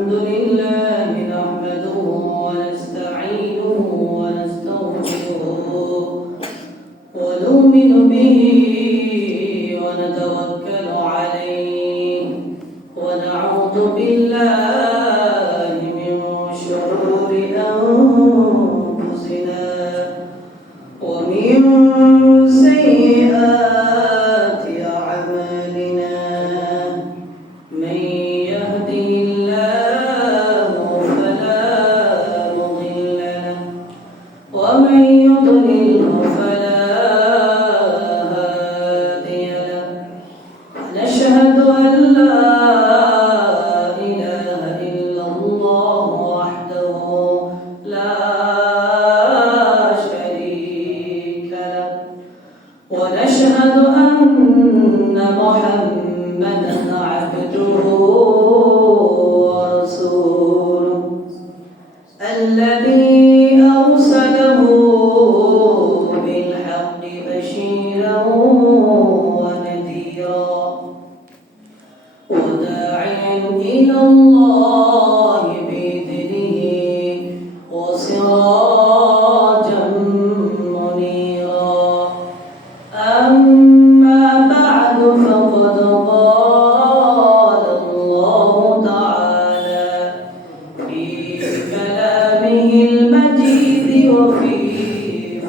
الحمد لله نحمده ونستعينه ونستغفره ونؤمن به ونتوكل عليه ونعوذ بالله من شرور أنفسنا ومن سيئات أعمالنا من يهده الله فلا مضل له ومن يضلل فلا هادي له ونشهد أن لا إله إلا الله وحده لا شريك له ونشهد أن محمدا عبده ورسوله الذي أرسله بالحق بشيرا ونذيرا وداعيا إلى الله بإذنه وسراجا منيرا أما بعد فقد قال الله تعالى في كلامه المجيد وفي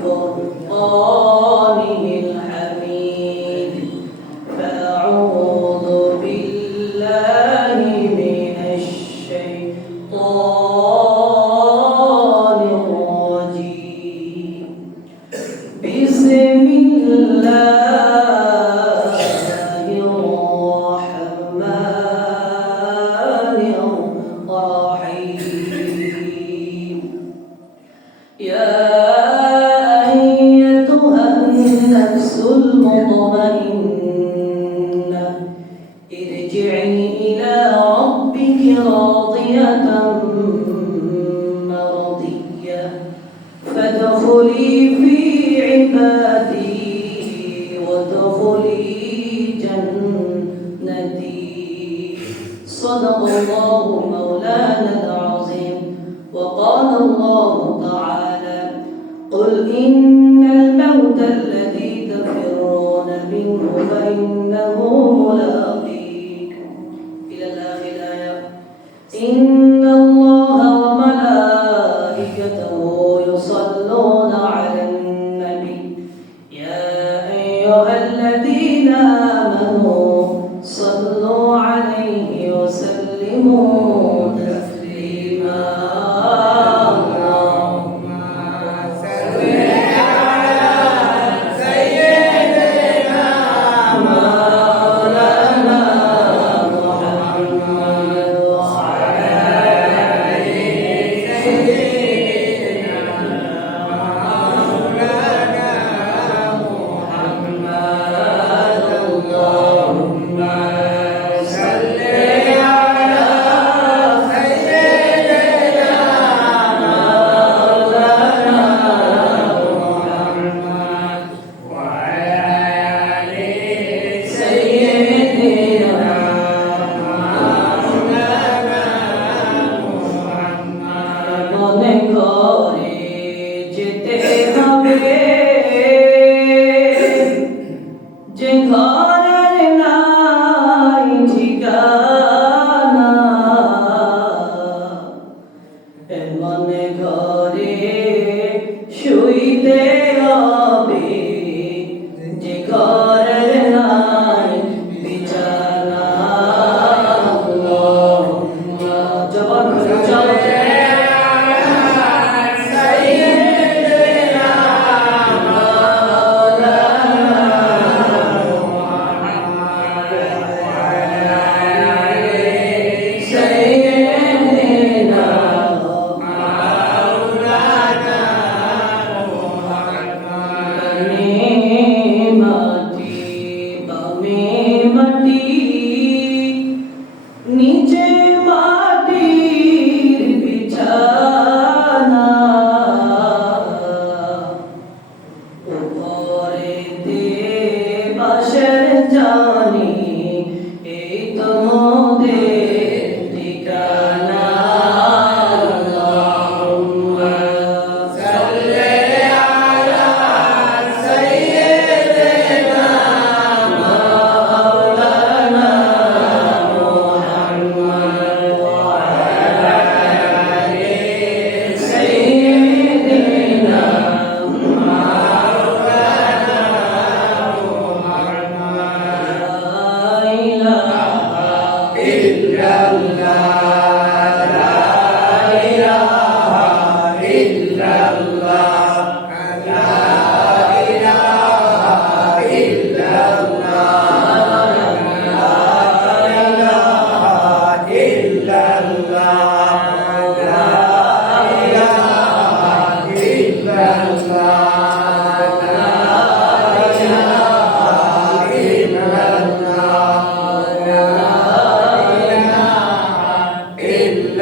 فرقانه الحميد فأعوذ بالله من الشيطان الرجيم بسم الله الرحمن الرحيم يا أيتها النفس المطمئنة ارجعي إلى ربك راضية مرضية فادخلي في عبادي وادخلي جنتي صدق الله مولانا العظيم وقال الله تعالى قل إن الموت الذي تفرون منه فإنه ملاقيكم إلى الآخر الآية إن الله وملائكته يصلون على النبي يا أيها الذين آمنوا صلوا عليه وسلموا تسليما اللهم صل على سيدنا مولانا محمد وعلى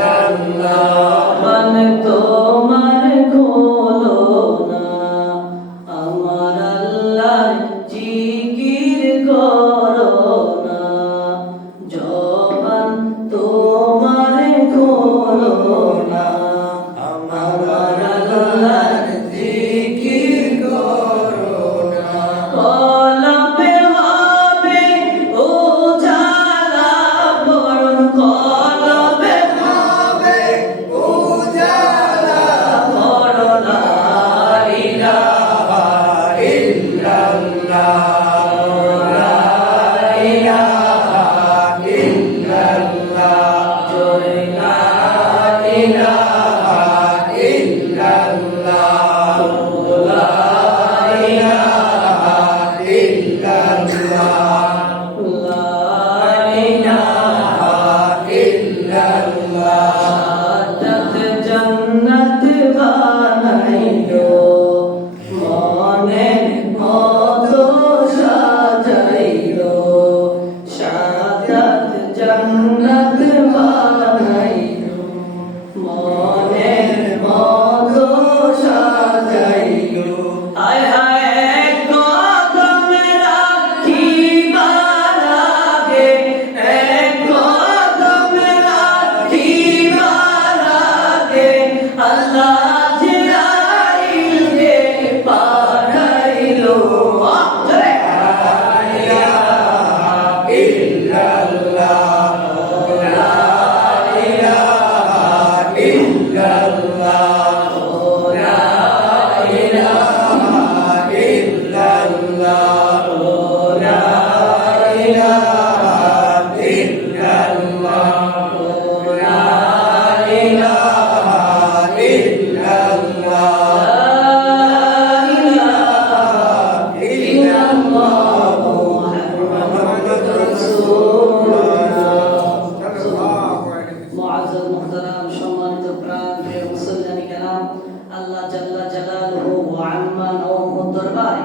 জবান তোমার খোলো না, আমার আল্লাহর জিকির করো না। জবান তোমার খোলো না, আমার আল্লাহর জিকির করো না। কলবে হবে উজালা, বরং কলবে হবে উজালা, বড় লা ইলাহা ইল্লাল্লাহ, লা ইলাহা ইল্লাল্লাহ, জোরে লা ইলাহা ইল্লাল্লাহ, লা ইলাহা ইল্লাল্লাহ, লা ইলাহা ইল্লাল্লাহ। শাহাদাত জান্নাত বানাইলো, মনের মতো সাজাইলো। শাহাদাত জান্নাত বানাইলো, মনের মতো সাজাইলো। হায় হায় কদমে রাখিবার আগে, কদমে রাখিবার আগে, আল্লাহ জিবরাইলকে পাঠাইলো। জোরে লা ইলাহা ইল্লাল্লাহ, লা ইলাহা ইল্লাল্লাহ, লা ইলাহা ইল্লাল্লাহ, লা ইলাহা ইল্লাল্লাহ, লা ইলাহা ইল্লাল্লাহ, লা ইলাহা ইল্লাল্লাহ, মুহাম্মাদুর রাসূলুল্লাহ। মুআজ্জাজ মুহতারাম, সম্মানিত প্রাণ প্রিয় মুসলমানি কেরাম, আল্লাহ জাল্লা জালালুহু ওয়া আম্মা নওমুর দরবারে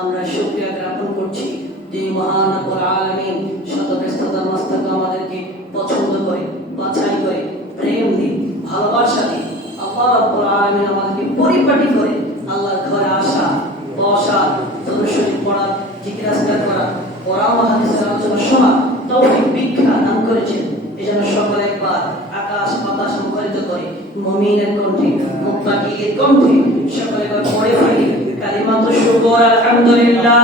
আমরা শুকরিয়া জ্ঞাপন করছি, যিনি মহান রব্বুল আলামিন শত ব্যস্ততার মাঝখানে আমাদেরকে পছন্দ করে, বাছাই করে, প্রেম দিয়ে, ভালোবাসা দিয়ে আল্লাহ রব্বুল আলামিন আমাদেরকে পরিপাটি করে আল্লাহর ঘরে আসা, বসা, দরুদ শরীফ পড়া, জিকির আজকার করা, কোরআন ও হাদিসের আলোচনা শোনা, তৌফিক ভিক্ষা দান করেছেন। এজন্য সকলে একবার আকাশ বাতাস মুখরিত করে মুমিনের কণ্ঠে, মুত্তাকির কণ্ঠে সকলে একবার পড়ে পড়ে কালিমাতু শুকর আলহামদুলিল্লাহ।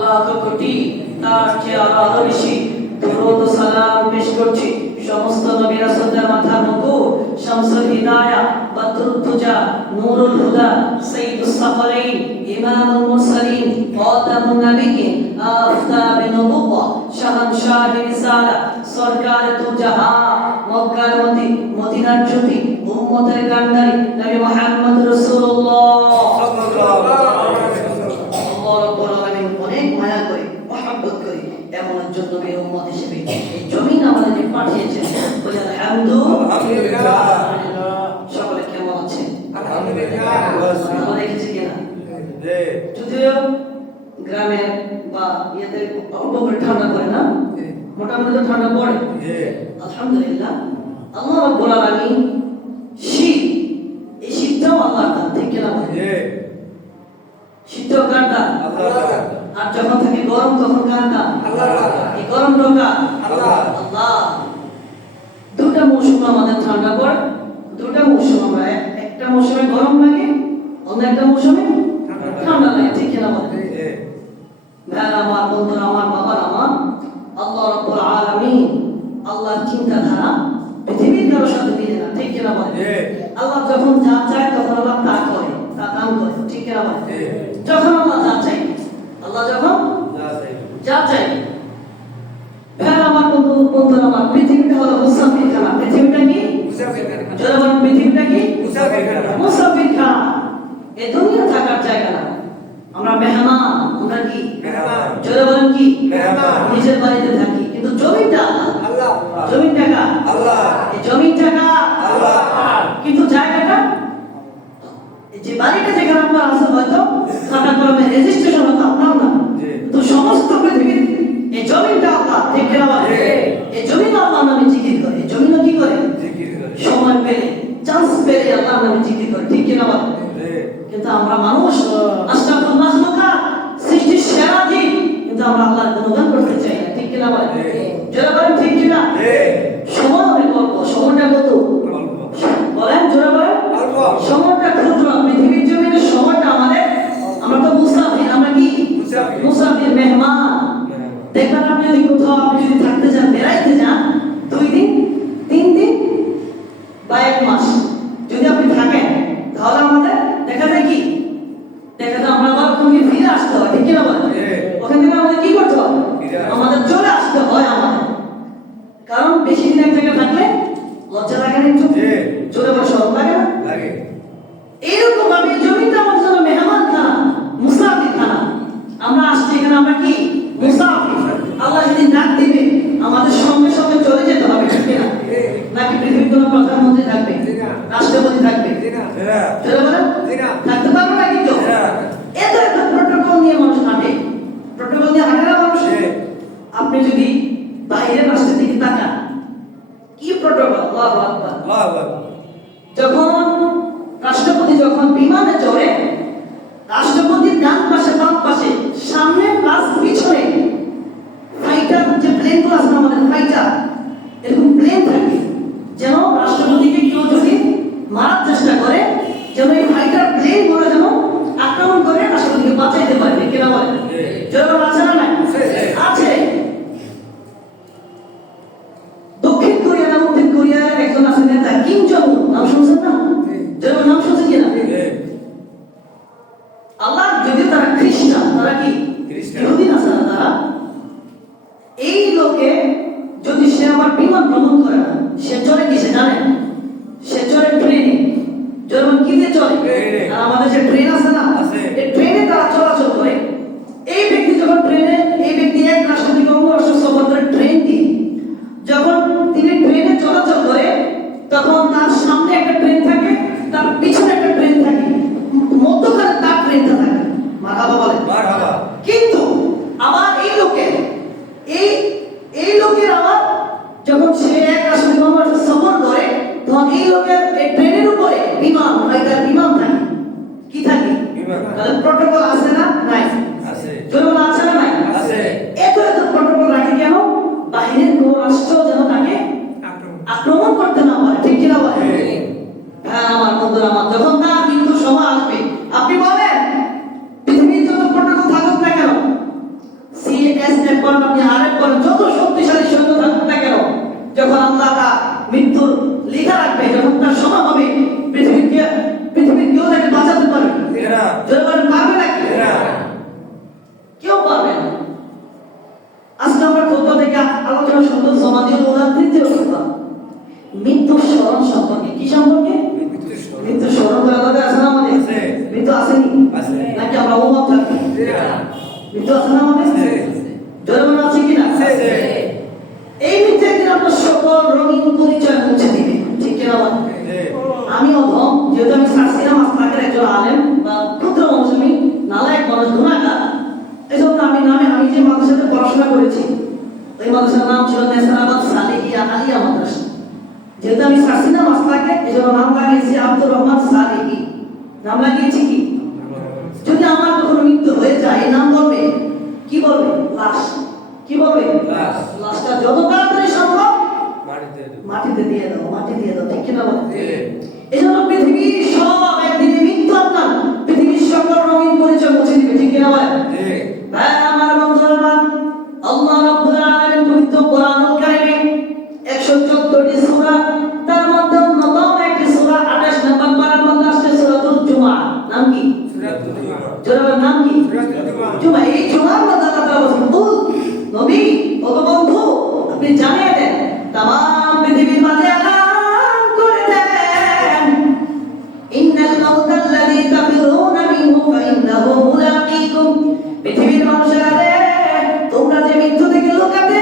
লাখ কোটি তার চেয়ে আরো বেশি দরুদ ও সালাম পেশ করছি সমস্ত নবী রাসূলদের মাথার মুকুট, শামসুল হিদায়া, বদরুদ দুজা, নূরুল হুদা, সাইয়্যিদুস সাফারাইন, ইমামুল মুরসালিন, খাতামুন নবিয়্যিন, আফতাবে নবুওয়া, শাহানশাহে রিসালা, সরকারে দু জাহান, মক্কার মতি, মদিনার জ্যোতি, উম্মতের কান্ডারি নবী মুহাম্মদ রাসূলুল্লাহ সাল্লাল্লাহু আলাইহি ওয়াসাল্লাম। আল্লাহ রাব্বুল আলামিন অনেক মায়া করে, মহব্বত করে এমন একজন নবীর উম্মত হিসেবে এই জমিন আমাদেরকে পাঠিয়েছেন। বলি আলহামদুলিল্লাহ। সকলে কেমন আছেন? আলহামদুলিল্লাহ। ভালো রেখেছি কিনা? যদিও গ্রামে বা ইয়েতে অল্প করে ঠান্ডা পড়ে না, মোটামুটি তো ঠান্ডা পড়ে। আলহামদুলিল্লাহ। আল্লাহ রাব্বুল আলামিন শীত, এই শীতটাও আল্লাহর দান, ঠিক কিনা বলেন? শীতটাও কার দান? আল্লাহর দান। আর যখন থাকে গরম তখন কার দান? আল্লাহর দান। এই গরমটাও কার? আল্লাহ। দুটা মৌসুম আমাদের ঠান্ডা পড়ে, দুটা মৌসুম আমরা, একটা মৌসুমে গরম লাগে, অন্য একটা মৌসুমে ঠান্ডা লাগে, ঠিক কিনা বলেন? ভাইরা আমার, বন্ধুরা আমার, বাবার আমার, আল্লাহ রাব্বুল আলামিন আল্লাহর চিন্তাধারা পৃথিবীর কারোর সাথে মিলে না, ঠিক কিনা বলেন? আল্লাহ যখন যা চায় তখন আল্লাহ তা করে, তা দান করে, ঠিক কিনা বলেন? যখন আল্লাহ যা চাই, আল্লাহ যখন যা চাই। ভাইরা আমার, বন্ধুরা আমার, পৃথিবীটা হলো মুসাফিরখানা। পৃথিবীটা কি? মুসাফিরখানা। পৃথিবীটা কি? মুসাফিরখানা। মুসাফিরখানা। এই দুনিয়া থাকার জায়গা না, আমরা মেহমান। আমরা কি মেহমান? জোরে বলেন কি মেহমান? নিজের বাড়িতে থাকি, কিন্তু জমিটা আল্লাহ। জমিটা কার? আল্লাহ। এই জমিটা কার? আল্লাহ। কিন্তু জায়গাটা, যে বাড়িটা যেখানে আপনার আছে, হয়তো থাকার কারণে রেজিস্ট্রেশন হতো আপনার না, তো সমস্ত পৃথিবীর এই জমিটা আল্লাহ, ঠিক কিনা বলেন? এই জমিটা আল্লাহ নামে জিকির করে। আল্লাহর নামে জিকির করে, ঠিক কিনা বলেন? কিন্তু আমরা মানুষ আশরাফুল মাখলুকাত, সৃষ্টির সেরা জীব, কিন্তু আমরা আল্লাহর গুণগান করতে চাই না, ঠিক কিনা বলেন? যারা বলেন ঠিক কিনা? সময় অনেক অল্প, সময়টা কত বলেন, জোরে বলেন। সময়টা ক্ষুদ্র, পৃথিবীর জমিনের সময়টা আমাদের, আমরা তো মুসাফির, আমরা কি মুসাফির, মেহমান। দেখেন আপনি যদি কোথাও আপনি যদি থাকতে চান, বেড়াইতে যান, 2 দিন 3 দিন বা 1 মাস যদি আপনি থাকেন, তাহলে আমাদের দেখা যায় কি, দেখা যায় আমরা আবার ওখানে ফিরে আসতে হয়, ঠিক কিনা বলেন? ওখান থেকে আমাদের কি করতে হয়, আমাদের চলে আসতে হয় আমাদের। কারণ বেশি দিন এক জায়গায় থাকলে লজ্জা লাগে না, একটু চলে বসে সরম লাগে না? এইরকম ভাবে জমিটা আমাদের জন্য মেহমান খানা, মুসাফির খানা। আমরা আসছি এখানে, আমরা কি মুসাফির। আল্লাহ যদি ডাক দিবে আমাদের সঙ্গে সঙ্গে চলে যেতে হবে, ঠিক কিনা? নাকি পৃথিবীর কোনো প্রধানমন্ত্রী থাকবে, রাষ্ট্রপতি থাকবে, চলে বলেন থাকতে পারবে না? কিন্তু এত এত প্রোটোকল নিয়ে মানুষ হাঁটে, প্রোটোকল নিয়ে হাঁটে না মানুষ। আপনি যদি বাইরের রাষ্ট্রের দিকে তাকান, কি প্রোটোকল, আল্লাহু আকবার। যখন রাষ্ট্রপতি যখন বিমানে চড়ে, রাষ্ট্রপতির ডান পাশে বাম পাশে সামনে প্লাস পিছনে ফাইটার, যে প্লেনগুলো আছে আমাদের ফাইটার, এরকম প্লেন থাকে, যেন রাষ্ট্রপতিকে কেউ যদি মারার চেষ্টা করে, যেন এই ফাইটার প্লেন গুলো যেন আক্রমণ করে রাষ্ট্রপতিকে বাঁচাইতে পারে, কেনা বলে? যেমন আছে না নাই? আছে। দক্ষিণ কোরিয়া না উত্তর কোরিয়ার একজন আছে নেতা, কিম জং উন, নাম শুনছেন না? যেমন নাম শুনছেন কিনা? আল্লাহ, যদিও তারা খ্রিস্টান, তারা কি ইহুদি না তারা, এই লোকে যদি সে আবার বিমান ভ্রমণ করে না, সে চলে কিসে জানেন? সে চলে ট্রেনে। যেমন কি দিয়ে চলে? আর আমাদের যে ট্রেন আছে না, এই ট্রেনে তারা চলাচল করে। এই ব্যক্তি যখন ট্রেনে, এই ব্যক্তি এক রাষ্ট্র থেকে অন্য রাষ্ট্র সফর করে ট্রেন দিয়ে, যখন তিনি ট্রেনে চলাচল করে, তখন তার সামনে একটা ট্রেন থাকে, তার পিছনে একটা ট্রেন থাকে, মধ্যখানে তার ট্রেনটা থাকে। মারহাবা বলেন। কিন্তু আবার এই লোকের আবার যখন সে এক রাষ্ট্র থেকে অন্য রাষ্ট্র সফর করে, তখন এই লোকের এই ট্রেনের উপরে বিমান, ফাইটার বিমান থাকে। কি থাকে? তাহলে প্রোটোকল আছে না? নাই। জনগণ আছে না? নাই। এত এত প্রোটোকল রাখে কেন? বাহিরের কোন রাষ্ট্র যেন তাকে আক্রমণ করতে না পারে, ঠিক কিনা বলে? হ্যাঁ আমার বন্ধুরা, আমার যখন তার মৃত্যু সময় আসবে, আপনি বলেন পৃথিবীর যত প্রোটোকল থাকুক না কেন, CSF বলেন, আপনি আরেক বলেন, যত শক্তিশালী সৈন্য থাকুক না কেন, যখন আল্লাহ তার মৃত্যুর লেখা রাখবে, যখন তার সময় হবে, পৃথিবীর কেউ তাকে বাঁচাতে পারবে না। জনগণ পারবে নাকি? কেউ পারবে না। আজকে আমরা কোথা থেকে আলোচনা শুনবো, সমাজের উদাহরণ তৃতীয় কথা, মৃত্যুর স্মরণ সম্পর্কে। কি সম্পর্কে? মৃত্যুর স্মরণ করা দরকার আছে না আমাদের? মৃত্যু আসেনি নাকি আমরা ওমত থাকি? মৃত্যু আছে না আমাদের? জনগণ আছে কিনা? এই মৃত্যু একদিন আপনার সকল রঙিন পরিচয় মুছে দিবে, ঠিক কিনা বলেন? আমি অধম, যেহেতু আমি ছাড়ছিলাম আপনাকে একজন আলেম বা ক্ষুদ্র মানুষ, আমি নালায়েক মানুষ, গুনাহগার, এই জন্য আমি যে মাদ্রাসাতে পড়াশোনা করেছি, ওই মাদ্রাসার নাম ছিল নেসারাবাদ সালেহিয়া আলিয়া মাদ্রাসা। যেহেতু আমি ছাড়ছিলাম আপনাকে, এই জন্য নাম লাগিয়েছি আব্দুর রহমান সালেহি। নাম লাগিয়েছি কি? যদি আমার কখনো মৃত্যু হয়ে যায়, এই নাম বলবে কি? বলবে লাশ। কি বলবে? লাশটা যত তাড়াতাড়ি সম্ভব মাটিতে দিয়ে দাও, মাটি দিয়ে দাও, ঠিক কিনা বলে? এই জন্য পৃথিবীর সব একদিনে মৃত্যু আপনার পৃথিবীর সকল রঙিন পরিচয় মুছে দিবে, ঠিক কিনা বলে? ভাই আমার বন্ধুরা আমার, আল্লাহ রাব্বুল আলামিন পবিত্র কোরআনুল কারীমে 114টি সূরা, তার মধ্যে অন্যতম একটি সূরা 28 নম্বর পারার মধ্যে আসছে সূরাতুল জুমআ। নাম কি? সূরাতুল জুমআ। জোরে নাম কি? জুমআ। এই জুমার মধ্যে আল্লাহ তাআলা বলেন, নবী ও বন্ধু, আপনি জানিয়ে দেন, তামাম পৃথিবীর মাঝে এলান করে দেন, ইন্নাল মাউতাল্লাযী তাফিরুনা মিনহু ফাইন্নাহু মুলাকীকুম। পৃথিবীর মানুষেরা, তোমরা যে মৃত্যু থেকে লুকাতে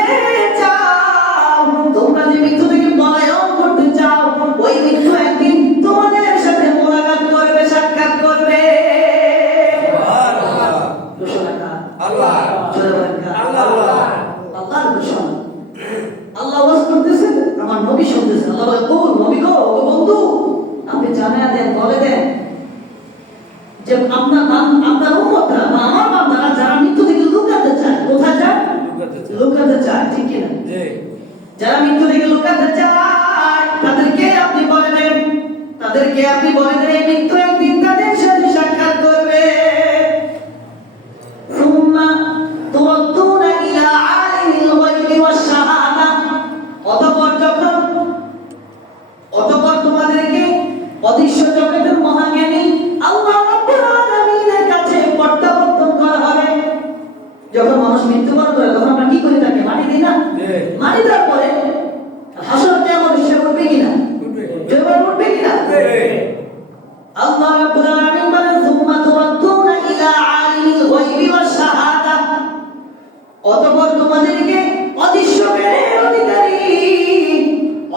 চাও, তোমরা যে মৃত্যু থেকে পলায়ন করতে চাও, ওই মৃত্যু একদিন তোমাদের সাথে মোলাকাত করবে, সাক্ষাৎ করবে। সুবহানাল্লাহ। ঘোষণা আল্লাহ। আল্লাহর ঘোষণা। আল্লাহ ওয়াজ করতেছেন, আমার নবী শুনতেছেন। আল্লাহ বলে, ও নবী গো, ও বন্ধু, আপনি জানিয়ে দেন যে আপনার উম্মতরা বা আমার বান্দারা যারা মৃত্যু থেকে লুকাতে চায়, কোথায় যায়? লুকাতে চায়, ঠিক কিনা? যারা মৃত্যু থেকে লুকাতে চায় তাদেরকে আপনি বলে দেন, এই মৃত্যু একদিন তাদের সাথে সাক্ষাৎ করবে। সুম্মা তুরাদ্দুনা ইলা আলিমিল গায়বি ওয়াশ শাহাদা, অতঃপর তোমাদেরকে অদৃশ্য জগতের মহাজ্ঞানী আল্লাহ রাব্বুল আলামিনের কাছে প্রত্যাবর্তন করা হবে। যখন মানুষ মৃত্যুবরণ করে তখন আমরা কি করি? তাকে মাটি দিই না? মাটি দেওয়ার পরে হাসর কিয়ামত সে উঠবে কিনা? জবাব উঠবে কিনা? আল্লাহ রাব্বুল আলামিন বলেন সুম্মা তুরাদ্দুনা ইলা আলিমিল গায়বি ওয়াশ শাহাদা, অতঃপর তোমাদেরকে অদৃশ্য জ্ঞানের অধিকারী,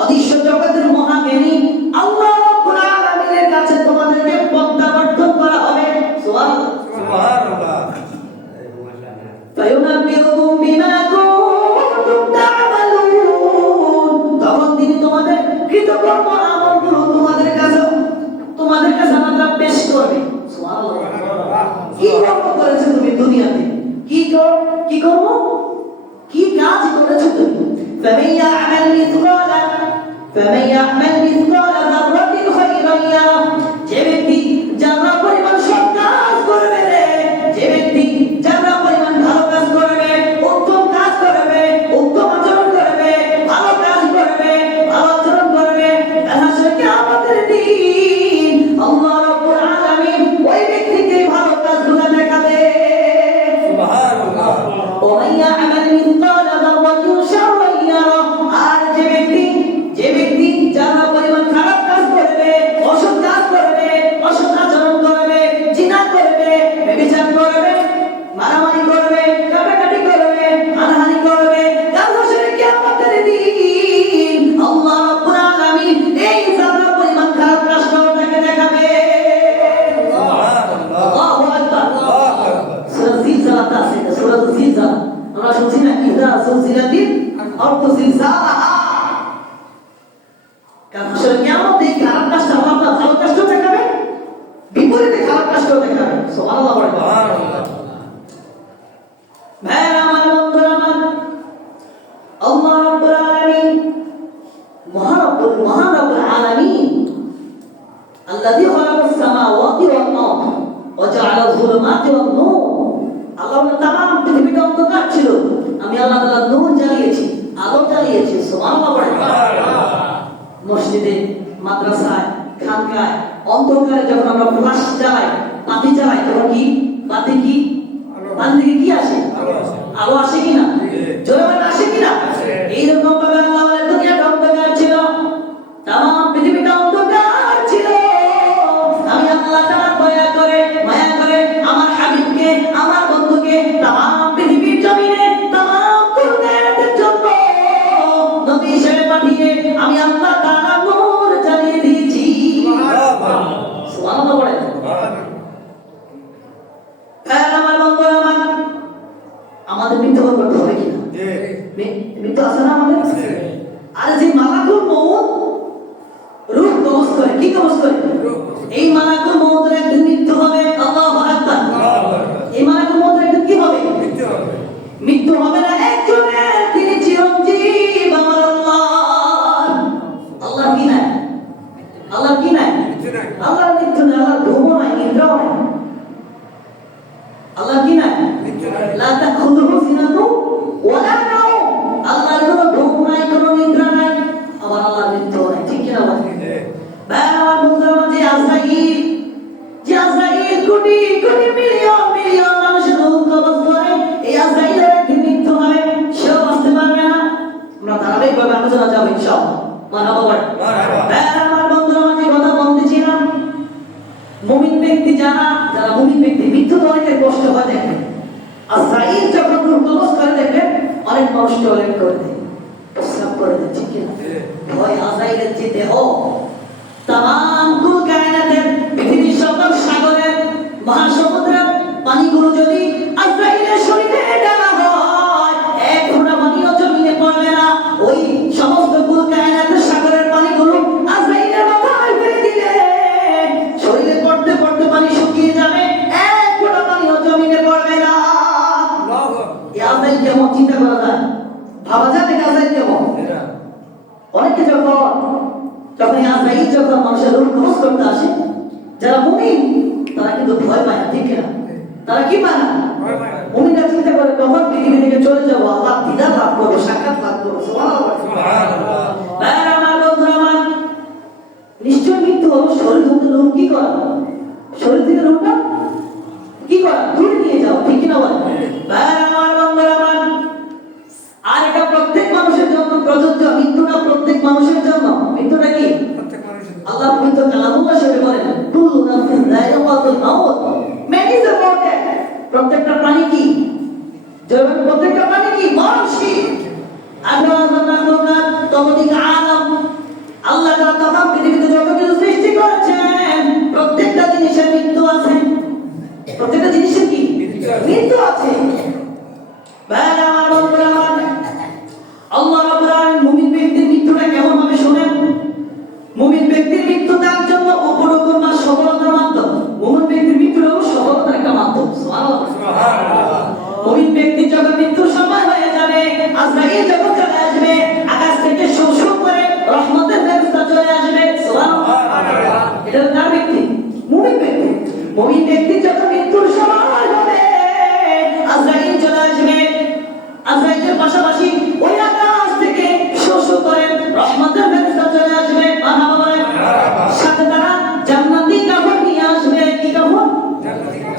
অদৃশ্য জগতের মহাজ্ঞানী আল্লাহ রাব্বুল আলামিনের কাছে তোমাদেরকে প্রত্যাবর্তন করা হবে। সুবহানাল্লাহ। ফায়ুনাব্বিউকুম বিমা কুনতুম তা'মালুন, তখন তিনি তোমাদের কৃতকর্ম আমলগুলো তোমাদের কাছে আল্লাহ পেশ করবে। সুবহানাল্লাহ। কি কর্ম করেছো তুমি দুনিয়াতে? কি কর্ম, কি কাজ করেছো তুমি? فمن يعمل مثقال ذرة خيرا يره, যে ব্যক্তি যারা পরিমাণ সৎ কাজ করবে, যে ব্যক্তি যারা পরিমাণ ভালো কাজ করবে, উত্তম কাজ করবে, উত্তম আচরণ করবে, ভালো কাজ করবে, ভালো আচরণ করবে, হাসর কিয়ামতের দিন আল্লাহ রাব্বুল আলামিন ওই ব্যক্তিকে ভালো কাজগুলো দেখাবে। সুবহানাল্লাহ। ومن يعمل مثقال ذرة شرا يره, আর যে ব্যক্তি যারা পরিমাণ খারাপ কাজ করবে, অসৎ কাজ করবে, অসৎ আচরণ করবে, জিনা করবে, ব্যভিচার করবে, মারামারি করবে, কাটাকাটি করবে, হানাহানি করবে, কাল হাসরে কিয়ামতের দিন আল্লাহ রাব্বুল আলামিন এই যারা পরিমাণ খারাপ কাজগুলো তাকে দেখাবে। সুবহানাল্লাহ। আল্লাহু আকবার। সূরা জিলজালাত আছে, সূরা জিলজালা আমরা শুনছি না, ইযা সুলজিলাতিল আরদু জিলজালাহা। কারণ আসলে কিয়ামতে এই খারাপ কাজটা আল্লাহ ভালো কাজটা দেখাবে, বিপরীতে খারাপ কাজটাও দেখাবে। সুবহানাল্লাহ। সুবহানাল্লাহ। ভাইরা আমার, বন্ধুরা আমার, আল্লাহ রাব্বুল আলামিন মহান রাব্বুল আলামিন আল্লাযী খালাকাস সামাওয়াতি ওয়াল আরদ ওয়া জাআলা আয-যুলুমাতি ওয়ান নূর, আল্লাহ তামাম পৃথিবীটা অন্ধকার ছিল, আমি আল্লাহ তাআলা নূর জ্বালিয়েছি, আলো জ্বালিয়েছি। সুবহানাল্লাহ। মসজিদে, মাদ্রাসায়, খানকায় অন্ধকারে যখন আমরা ফ্লাশ জ্বালাই, বাতি জ্বালাই, তখন কি বাতি থেকে কি আসে? আলো আসে কিনা? জোরে বলেন, আসে কিনা? এইরকম ভাবে আল্লাহর দুনিয়াটা অন্ধকার ছিল, তামাম পৃথিবীটা অন্ধকার ছিল। আমি আল্লাহ তাআলা দয়া করে, মায়া করে আমার হাবিবকে, আমার বন্ধুকে তামাম পৃথিবীর জমিনে তামাম কুরআনের জন্য নবী হিসেবে পাঠিয়ে আমি আল্লাহ তাআলা নূর জ্বালিয়ে দিয়েছি। সুবহানাল্লাহ। বলেন আমার বন্ধুরা আমার, আমাদের মৃত্যুবরণ করতে হবে কিনা? মৃত্যু আছে না আমাদের? আর যে মালাকুল মউত রূহ কবজ করে, কি কবজ করে? এই মালাকুল মউতের একদিন মৃত্যু হবে। আল্লাহু আকবার। এই মালাকুল মউতের একদিন কি হবে? মৃত্যু হবে না একজনের, তিনি চিরঞ্জীব আমার আল্লাহ। আল্লাহ কি নাই? আল্লাহ কি নাই? আল্লাহর মৃত্যু নাই, আল্লাহর ঘুমও নাই, নিদ্রাও নাই। আল্লাহ কি নাই? লা তাখুযুহু সিনাতুন ওয়ালা নাওম, আল্লাহর কোনো ঘুম নাই, কোনো নিদ্রা নাই, আবার আল্লাহর মৃত্যু নাই, ঠিক কি না? ভাই আমার বন্ধুরা, যে আজরাইল কোটি কোটি মিলিয়ন মানুষের রূহ কবজ করে, এই আজরাইলের একদিন মৃত্যু হবে, সেও বাঁচতে পারবে না। আমরা ধারাবাহিকভাবে আলোচনা যাবো ইনশাআল্লাহ। মারহাবা বলেন। ভাই আমার বন্ধুরা, যে কথা বলতেছিলাম, মুমিন ব্যক্তি যারা মুমিন ব্যক্তি, মৃত্যু তো অনেকের কষ্ট হয় দেখেন। আজরাইল যখন রূহ কবজ করে দেখবেন, অনেক মানুষ টয়লেট করে দেয়, প্রস্রাব করে দেয়, ঠিক কিনা? ভয় আজরাইলের যে দেহ তামাম কুল কায়নাতের, পৃথিবীর সকল সাগরের, মহাসমুদ্রের পানিগুলো যদি আজরাইলের শরীরে ডালা হয়, এক ফোঁটা পানিও জমিনে পড়বে না। ওই সমস্ত কুল কায়নাতের সাগরের পানিগুলো আজরাইলের মাথায় ফেলে দিলে শরীরে পড়তে পড়তে পানি শুকিয়ে যাবে, যখন আজরাইল যখন মানুষের রূহ কবজ করতে আসে, যারা মুমিন তারা কিন্তু ভয় পায় না, ঠিক না? তারা কি পায় না? মুমিনরা চিন্তা করে কখন পৃথিবী থেকে চলে যাবো, আল্লাহ দিদার লাভ করবো, সাক্ষাৎ লাভ করবো। সুবহানাল্লাহ। আমার বন্ধুরা আমার, নিশ্চয় মৃত্যু হলো শরীর হতে রূহ কি করা, শরীর থেকে রূহটা কি করা, দূরে নিয়ে যাও, ঠিক না বলে? আমার বন্ধুরা আমার, আর এটা প্রত্যেক মানুষের জন্য প্রযোজ্য। মৃত্যুটা প্রত্যেক মানুষের জন্য। মৃত্যুটা কি আল্লাহ পবিত্র কালামুল্লাহ শরীফে বলেন, কুল্লু নাফসিন যায়িকাতুল মাউত, ম্যান ইজ ইম্পর্টেন্ট। প্রত্যেকটা প্রাণী কি, জগতের প্রত্যেকটা প্রাণী কি মরণশীল। ততদিক আলাম, আল্লাহ তাআলা তমাম পৃথিবীতে যত কিছু সৃষ্টি করেছেন প্রত্যেকটা জিনিসের মৃত্যু আছে। প্রত্যেকটা জিনিসের কি মৃত্যু আছে। ভাই আমার বন্ধুরা আমার, আল্লাহ রাব্বুল আলামিন মুমিন ব্যক্তির মৃত্যুটা কেমন হবে শুনেন। মুমিন ব্যক্তির মৃত্যু তার জন্য উপরোক্ত সফলতার মাধ্যম। মুমিন ব্যক্তির মৃত্যু হলো সফলতার একটা মাধ্যম। সুবহানাল্লাহ। মুমিন ব্যক্তির যখন মৃত্যুর সময় হয়ে যাবে, আজরাইল যখন চলে আসবে, আকাশ থেকে শোষণ করে রহমতের ফেরেশতা চলে আসবে। সুবহানাল্লাহ। এটা কার ব্যক্তি? মুমিন ব্যক্তি। মুমিন ব্যক্তির যখন মৃত্যুর সময় হবে, আজরাইল চলে আসবে। আজরাইলের পাশাপাশি ওই আকাশ থেকে শোষণ করে রহমতের ফেরেশতা চলে আসবে। মারহাবা বলেন। সাথে তারা জান্নাতি কাপড় নিয়ে আসবে। কি কাপড়?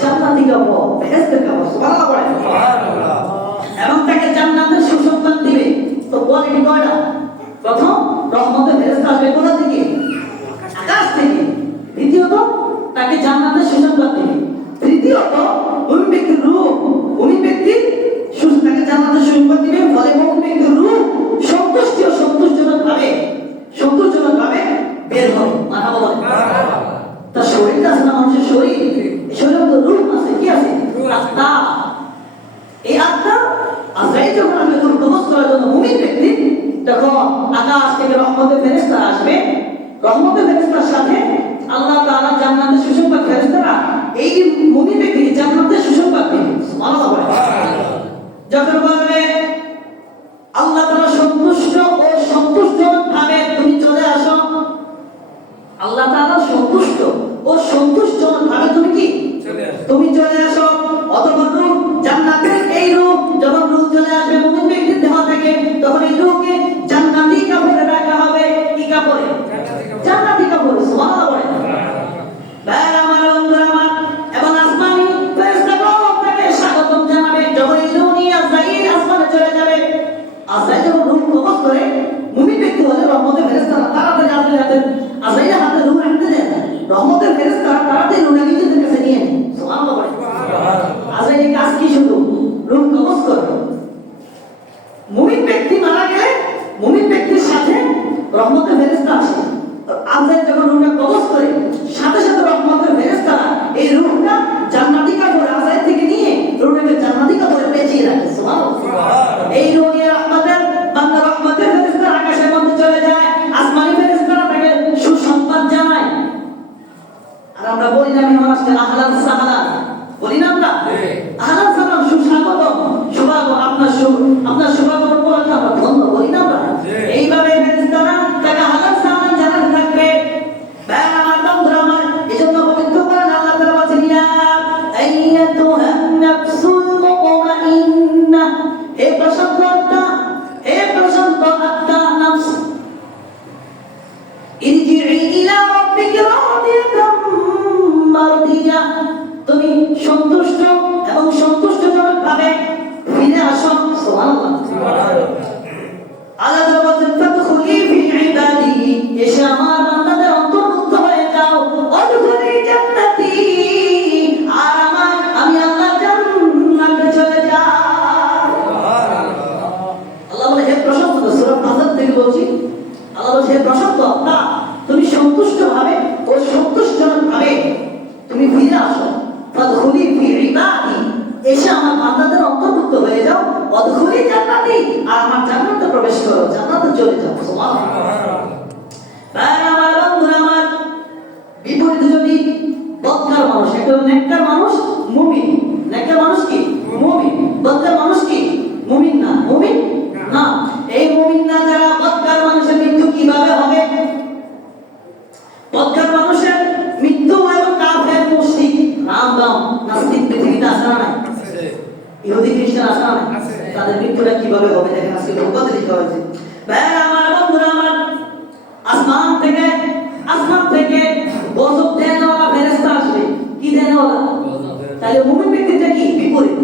জান্নাতি কাপড়, বেহেশতের কাপড়। সুবহানাল্লাহ বলেন। এবং তাকে জান্নাতের সুসংবাদ দিবে। তো কোয়ালিটি কয়টা? প্রথম, রহমতের ফেরেশতা আসবে কোথা থেকে? আকাশ থেকে। দ্বিতীয়ত, তাকে জান্নাতের সুসংবাদ দিবে। তৃতীয়ত, মুমিন ব্যক্তির রূহ, মুমিন ব্যক্তির তাকে জান্নাতের সুসংবাদ দিবে। ফলে মুমিন ব্যক্তির রূহ সন্তোষজনকভাবে বের হবে। মারহাবা বলেন। তার শরীরটা আছে না, মানুষের শরীর, এই শরীরের মধ্যে রূহ আছে। কি আছে? আত্মা। এই আত্মা আজরাইল যখন আসবে রূহ কবজ করার জন্য মুমিন ব্যক্তি, তখন আকাশ থেকে রহমতের ফেরেশতা আসবে। রহমতের ফেরেশতার সাথে আল্লাহ তাআলা জান্নাতের সুসংবাদ, ফেরেশতারা এই মুমিন ব্যক্তিকে জান্নাতের সুসংবাদ দিবে। সুবহানাল্লাহ বলেন। যখন বলবে আল্লাহ তাআলা সন্তুষ্ট ও সন্তুষ্টজনকভাবে তুমি চলে আসো, আল্লাহ তাআলা সন্তুষ্ট ও সন্তুষ্টজনকভাবে তুমি কি তুমি চলে আসো। অথবা রূহ, জান্নাতের এই রূহ যখন রূহ চলে আসবে মুমিন ব্যক্তির দেহ থেকে, তখন এই রূহকে জান্নাতি কাপড়ে রাখা হবে। কি কাপড়ে? জান্নাতি কাপড়ে। সুবহানাল্লাহ বলেন। ভাই আমার বন্ধুরা আমার, এবং আসমানি ফেরেশতাগণ তাকে স্বাগতম জানাবে। যখন এই রূহ নিয়ে আজরাইল আসমানে চলে যাবে, আজরাইল যখন রূহ কবজ করে, মুমিন ব্যক্তি হলে রহমতের ফেরেশতারা তাড়াতাড়ি আজরাইলের হাতে রূহ রাখতে দেয় না। রহমতের ফেরেশতারা তাড়াতাড়ি রূহটা নিজেদের কাছে নিয়ে নেয়। সুবহানাল্লাহ বলেন। আজরাইলের কাজ কি? শুধু রূহ কবজ করবে। মুমিন ব্যক্তি মারা গেলে মুমিন ব্যক্তির সাথে রহমতের ফেরেশতা আসে। আজরাইল যখন রূহটা কবজ করে, সাথে সাথে রহমতের ফেরেশতারা এই রূহটা জান্নাতি কাপড়ে আজরাইল থেকে নিয়ে রূহটাকে জান্নাতি কাপড়ে পেঁচিয়ে রাখে। সুবহানাল্লাহ। এই রূহ নিয়ে রহমতের বান্দা, রহমতের ফেরেশতারা আকাশের মধ্যে চলে যায়। আসমানি ফেরেশতারা তাকে সুসংবাদ জানায়। আর আমরা বলি না মেহমান আসলে আহলান সাহলান, বলি না আমরা? আহলান সাহলান, সুস্বাগতম, শুভাগম, আপনার শুভাগম বলে আমরা ধন্য, বলি না আমরা? এইভাবে ফেরেশতারা তাকে আহলান সাহলান জানাতে থাকবে। ভাই আমার বন্ধুরা আমার, এজন্য পবিত্র কোরআন আল্লাহ তাআলা বলেছেন, ইয়া আইয়াতুহান নাফসুল মুতমাইন্নাহ, হে প্রশান্ত আত্মা, হে প্রশান্ত আত্মা, নাফস, ইরজিই ইলা রাব্বিকা রাদিয়াতাম মারদিয়া, তুমি সন্তুষ্ট এবং সন্তুষ্টজনকভাবে ফিরে আসো। সুবহানাল্লাহ। আল্লাহ তাআলা বলেন, ফাদখুলি ফি ইবাদি, এসে আমার বান্দাদের অন্তর্ভুক্ত হয়ে যাও। অদখুলি জান্নাতি, আর আমি আল্লাহ জান্নাতে চলে যাও। সুবহানাল্লাহ। আল্লাহ বলে, হে প্রশান্ত, সূরা ফাজর থেকে বলছি, আল্লাহ বলে, হে প্রশান্ত আত্মা, তুমি সন্তুষ্টভাবে ও সন্তুষ্টজনকভাবে তুমি ফিরে আসো। ফাদখুলি ফি ইবাদি, এসে আমার বান্দাদের অন্তর্ভুক্ত হয়ে যাও। অদখুলি জান্নাতি, আর আমার জান্নাতে প্রবেশ করো, জান্নাতে চলে যাও। সুবহানাল্লাহ। ভাই আমার বন্ধুরা আমার, বিপরীতে যদি বদকার মানুষ, একটা নেককার মানুষ মুমিন, নেককার মানুষ কি মুমিন, বদকার মানুষ কি মুমিন না, মুমিন না। এই মুমিন না যারা, বদকার মানুষের মৃত্যু কিভাবে হবে? বদকার মানুষের মৃত্যু এবং কাফের মুশরিক রামদাম নাস্তিক পৃথিবীতে আসে না নাই? ইহুদি খ্রিস্টান আসে না নাই? তাদের মৃত্যুটা কিভাবে হবে দেখেন আজকে বলতে লিখা হয়েছে। ভাইরা আমার, বন্ধুরা আমার, আসমান থেকে গজব দেনওয়ালা ফেরেশতা আসবে। কি দেনওয়ালা? তাহলে মুমিন ব্যক্তিটা কি বিপরীত।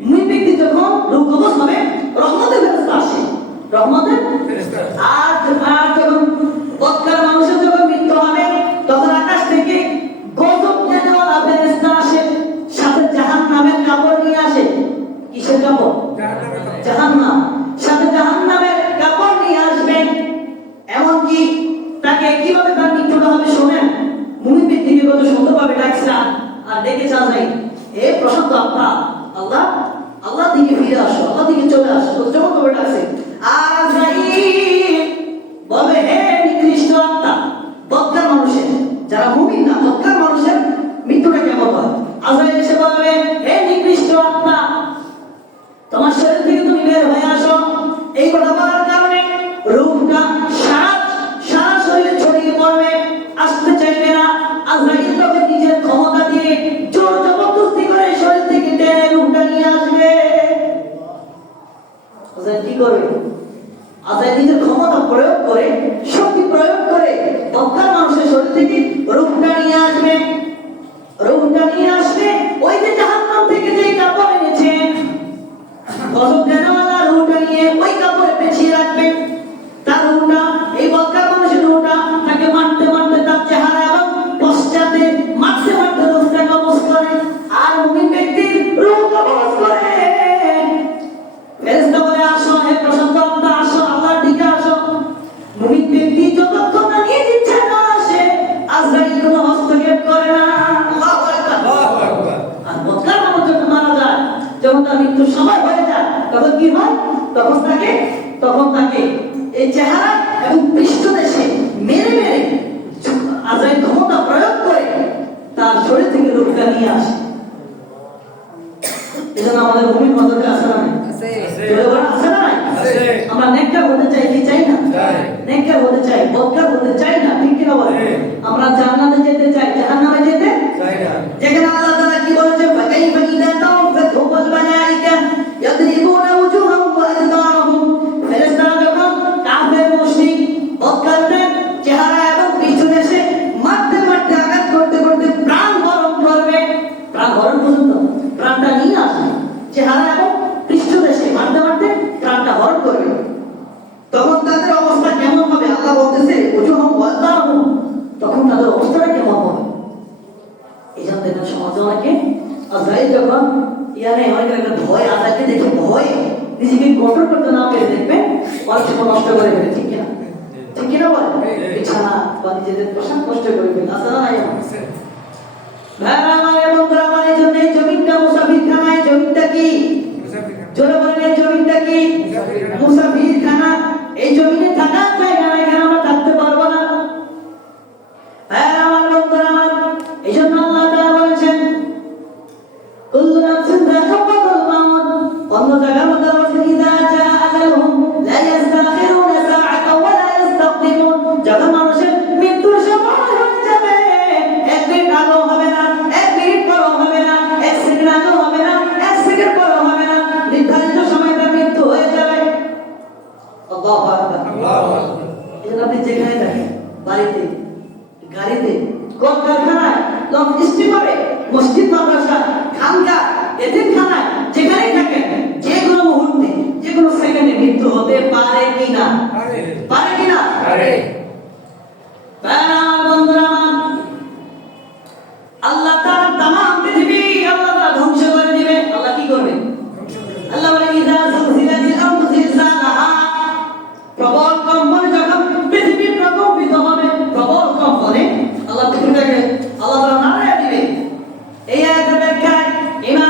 মুমিন ব্যক্তি যখন রূহ কবজ হবে রহমতের ফেরেশতা আসে, রহমতের ফেরেশতা। আর যখন বদকার মানুষের যখন মৃত্যু হবে তখন আকাশ থেকে গজব দেনওয়ালা ফেরেশতা আসে, সাথে জাহান্নামের কাপড় নিয়ে আসে। কিসের কাপড়? জাহান্নাম। সাথে জাহান্নামের কাপড় নিয়ে আসবে। এমনকি তাকে কিভাবে তার মৃত্যুটা হবে শোনেন। মুমিন ব্যক্তিকে কত সুন্দরভাবে ডাকছে আর ডেকে চাই, হে প্রশান্ত আত্মা, আল্লাহ দিকে ফিরে আসো, আল্লাহ দিকে চলে আসো, কত চমৎকার ডাকছে। আর আজরাইল বলবে, হে নিকৃষ্ট আত্মা। বদকার মানুষের, যারা মুমিন না, বদকার মানুষের মৃত্যুটা কেমন হয়? আজরাইল এসে বলবে, হে নিকৃষ্ট আত্মা, তোমার শরীর থেকে তুমি বের হয়ে আসো। এই কথা বলার কারণে রূহটা সারা শরীরে ছড়িয়ে পড়বে, আসতে চাইবে না। আজরাইল তখন নিজের ক্ষমতা দিয়ে জোর জবরদস্তি করে শরীর থেকে টেনে রূহটা নিয়ে আসবে। আজরাইল কি করবে? আজরাইল নিজের ক্ষমতা প্রয়োগ করে, শক্তি প্রয়োগ করে বদকার মানুষের শরীর থেকে রূহটা নিয়ে আসবে। রূহটা নিয়ে আসবে ওই যে জাহান্নাম থেকে যে কাপড় এনেছে, গজব দেনওয়ালা রূহটা নিয়ে ওই কাপড়ে পেঁচিয়ে রাখবে। তার রূহটা, এই বদকার মানুষের রূহটা তাকে মারতে মারতে তার চেহারা এবং পশ্চাতে মারতে মারতে রূহটা কবজ করে। আর মুমিন ব্যক্তির রূহ কবজ করে। ফেরেশতা বলে, আসো হে প্রশান্ত আত্মা, আসো, আল্লাহর দিকে আসো। মুমিন ব্যক্তি যতক্ষণ না নিয়ে দিচ্ছে না আসে, আজরাইল কোনো হস্তক্ষেপ করে না। আল্লাহু আকবার। আর বদকার মানুষ যখন মারা যায়, যখন তার মৃত্যুর সময় হয়ে যায়, তখন কি হয়? তখন তাকে এই চেহারা এবং পৃষ্ঠদেশে মেরে মেরে আজরাইল ক্ষমতা প্রয়োগ করে তার শরীর থেকে রূহটা নিয়ে আসে। এজন্য আমাদের মুমিন হতে আসে না? আছে না? আমরা নেককার হতে চাই কি চাই না? নেককার হতে চাই, বদকার হতে চাই না, ঠিক কি না বলেন? আমরা জান্নাতে যেতে চাই, জাহান্নামে যেতে চাই না। যেখানে আল্লাহ তাআলা কি বলেছে, ফাকাইফা ইযা তাওফাতুহুল মালায়েকা ইয়াদরিবুনা উজুহাহুম ওয়া আদবারহুম। ফেরেশতারা যখন কাফের মুশরিক বদকারদের চেহারা এবং পৃষ্ঠদেশে মারতে মারতে আঘাত করতে করতে প্রাণ হরণ করবে, প্রাণ হরণ পর্যন্ত প্রাণটা নিয়ে আসবে, চেহারা এবং পৃষ্ঠদেশে মারতে মারতে প্রাণটা হরণ করবে, তখন তাদের অবস্থা কেমন হবে? আল্লাহ বলতেছে উজুহাহুম ওয়া আদবারহুম, তখন তাদের অবস্থাটা কেমন হবে? এই জন্য দেখবেন সমাজে অনেকে আজরাইল যখন অনেকের একটা ভয়, আজরাইলকে দেখে ভয় নিজেকে কন্ট্রোল করতে না পেরে দেখবেন অনেক সময় নষ্ট করে ফেলে, ঠিক কিনা? ঠিক কিনা বলে? বিছানা বা নিজেদের পোশাক নষ্ট করে ফেলে, আসে না? ভাইরা আমার, বন্ধুরা আমার, এই জন্য এই জমিনটা মুসাফিরখানা। এই জমিনটা কি? জোরে বলেন, এই জমিনটা কি? মুসাফিরখানা। এই জমিনে থাকার জায়গা না, এখানে আমরা থাকতে পারবো না। ভাইরা আমার, বন্ধুরা আমার, এই জন্য আল্লাহ তাআলা বলেছেন কুল্লু নাফসিন যায়িকাতুল মাউত। অন্য জায়গার মধ্যে বলেছেন ইযা জা আজালুহুম লা ইস্তাখিরুনা সাআতাও ওয়া লা ইস্তাকদিমুন। যখন মানুষের মৃত্যুর সময় হয়ে যাবে, এক মিনিট আগেও হবে না, এক মিনিট পরেও হবে না, এক সেকেন্ড আগেও হবে না, এক সেকেন্ড পরেও হবে না, নির্ধারিত সময়ে তার মৃত্যু হয়ে যাবে। আল্লাহু আকবার, আল্লাহু আকবার। এজন্য আপনি যেখানে থাকেন, বাড়িতে, গাড়িতে, কলকারখানায়, লং স্টিমারে, মসজিদ, মাদ্রাসা, খানকা, এতিমখানায়, যেখানেই থাকেন, যে কোনো মুহূর্তে, যে কোনো সেকেন্ডে মৃত্যু হতে পারে কিনা? পারে কিনা? পারে। বন্ধুরা আমার, আল্লাহ তাআলা তামাম পৃথিবী আল্লাহ তাআলা ধ্বংস করে দিবে। আল্লাহ কি করবে? আল্লাহ বলে ইযা যুলজিলাতিল আরদু জিলজালাহা। প্রবল কম্পনে যখন পৃথিবী প্রকম্পিত হবে, প্রবল কম্পনে আল্লাহ পৃথিবীটাকে আল্লাহ তাআলা নাড়িয়ে দিবে। এই আয়াতের ব্যাখ্যায় ইমাম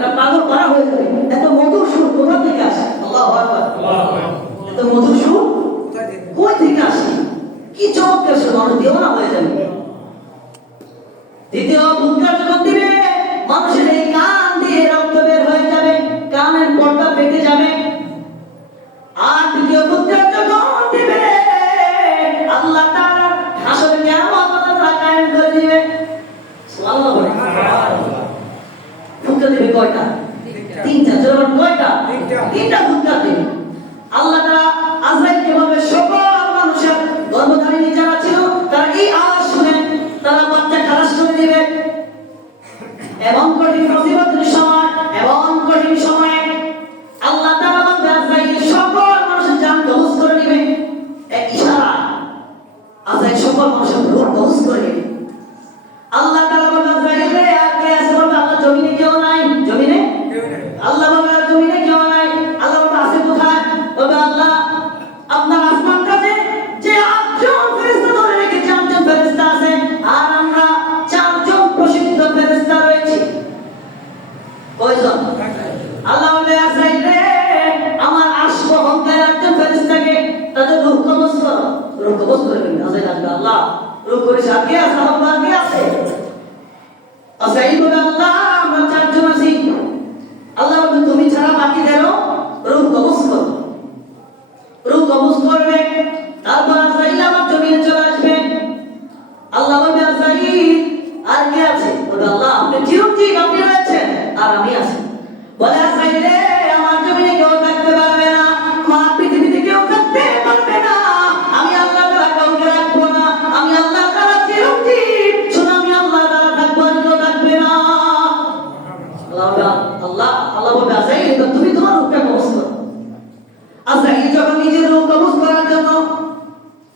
এরা পাগল করা হয়ে যাবে। এত মধুর সুর কোথা থেকে আসে? আল্লাহু আকবার। এত মধুর সুর কই থেকে আসে? কি চমৎকার সুর, মানুষ দেওয়ানা হয়ে যাবে। দ্বিতীয় ফুৎকার যখন দিবে, মানুষের এই কান দিয়ে রক্ত বের হয়ে যাবে, কানের পর্দা ফেটে যাবে। আর তৃতীয় ফুৎকার যখন দিবে, আল্লাহ তাআলা হাসরে কিয়ামত কায়েম করে দিবে। সুবহানাল্লাহ। ফুৎকার দিবে কয়টা? তিনটা। জোরে কয়টা? তিনটা ফুৎকার দিবে। আল্লাহ তাআলা আজরাইলকে বলবে, সকল মানুষের গর্ভধারিণী যারা ছিল তারা এই আওয়াজ শুনে তারা বাচ্চা খালাস করে দিবে। এবং কঠিন মুসিবতের সময়, এবং কঠিন সময়ে আল্লাহ তাআলা বলবে, আজরাইল সকল মানুষের জান কবজ করে নেবে। এক ইশারা, আজরাইল সকল মানুষের রূহ কবজ করে নেবে। আল্লাহ তাআলা বলবে, আজরাইল রে আর কে আছে? বলবে, আল্লাহ জমিনে কেউ নাই। জমিনে আল্লাহ বলবে, জমিনে কেউ নাই। আল্লাহ বলবে, আছে কোথায়? বলবে, আল্লাহ আপনার আসমান কাছে যে 8 জন ফেরেশতা ধরে রেখেছে, 8 জন ফেরেশতা আছে, আর আমরা 4 জন প্রসিদ্ধ ফেরেশতা রয়েছে। কয়জন? আল্লাহ বলে, আজরাইল রে আমার আরশ বহনকারী 8 জন ফেরেশতাকে তাদের রূহ কবজ করো। রূহ কবজ করে নেবে। আজরাইল বলবে, আল্লাহ রূহ করে সাথে আছে, আমার কে আছে? আজরাইল বলে, আল্লাহ আমরা 4 জন আছি। আল্লাহ বলে, তুমি ছাড়া বাকিদেরও রূহ কবজ করো। রূহ কবজ করবে, তারপর আজরাইল আমার জমিনে চলে আসবে। আল্লাহ বলবে, আজরাইল আর কে আছে? বলে, আল্লাহ আপনি চিরঞ্জীব, আপনি রয়েছেন আর আমি আছি। বলে, আজরাইল রে আমার জমিনে কেউ থাকতে পারবে না, আমার পৃথিবীতে কেউ থাকতে পারবে না। আমি আল্লাহ তাআলা কাউকে রাখবো না। আমি আল্লাহ তাআলা চিরঞ্জীব, শুধু আমি আল্লাহ তাআলা থাকবো, আর কেউ থাকবে না। আল্লাহ বলবে, আজরাইল তুমি তোমার রূহটা কবজ করো। আজরাইল যখন নিজের রূহ কবজ করার জন্য,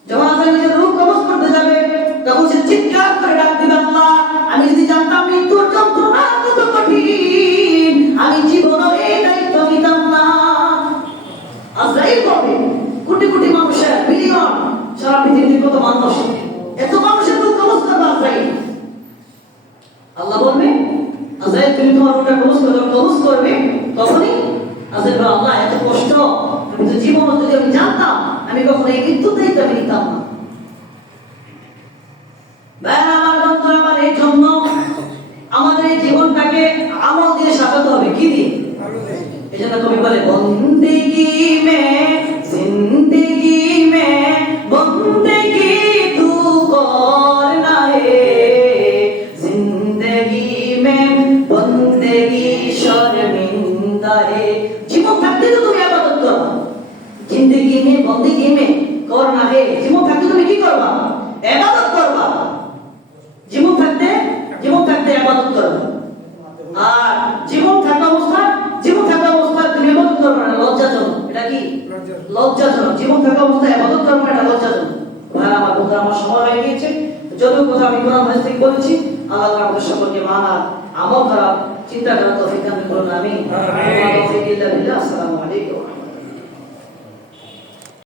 যখন আজরাইল নিজের রূহ কবজ করতে যাবে, তখন সে চিৎকার করে ডাক দিবে, আল্লাহ আমি যদি জানতাম মৃত্যুর যন্ত্রণা কত কঠিন, আমি জীবনও এই দায়িত্ব নিতাম না। আজরাইল বলবে, কোটি কোটি মানুষের, মিলিয়ন, সারা পৃথিবীতে কত মানুষ, এত মানুষের রূহ কবজ করবে আজরাইল। আল্লাহ বলবে, আজরাইল তুমি তোমার রূহটা কবজ করো। কবজ করবে তখনই আজরাইল বলবে, আল্লাহ এত কষ্ট, আমি তো জীবন যদি আমি জানতাম, আমি কখনো এই মৃত্যুর দায়িত্ব আমি নিতাম না। আমার বন্ধু, আমার এই জন্য আমাদের এই জীবনটাকে আমল দিয়ে সাজাতে হবে। কি দিয়ে? এই জন্য কবি বলে, বন্দেগি মে জিন্দেগি মে বন্দেগি তু করনা হে, জিন্দেগি মে বন্দেগি শর্মিন্দা হে। জীবন থাকতে তো তুমি ইবাদত করবা। জিন্দেগি মে বন্দেগি মে করনা হে, জীবন থাকতে তুমি কি করবা? ইবাদত করবা। জীবন থাকতে ইবাদত করবে। আর জীবন থাকা অবস্থায় তুমি ইবাদত করবে না, লজ্জাজনক। এটা কি? লজ্জাজনক। জীবন থাকা অবস্থায় ইবাদত করবে না, এটা লজ্জাজনক। ভাই আমার বন্ধুরা, আমার সময় হয়ে গিয়েছে। যদিও কথা আমি কোরআন হাদিস থেকে বলেছি, আল্লাহ তাআলা আমাদের সকলকে মানার, আমল করার, চিন্তা করার তৌফিক দান করুন। আমিন। আসসালামু আলাইকুম।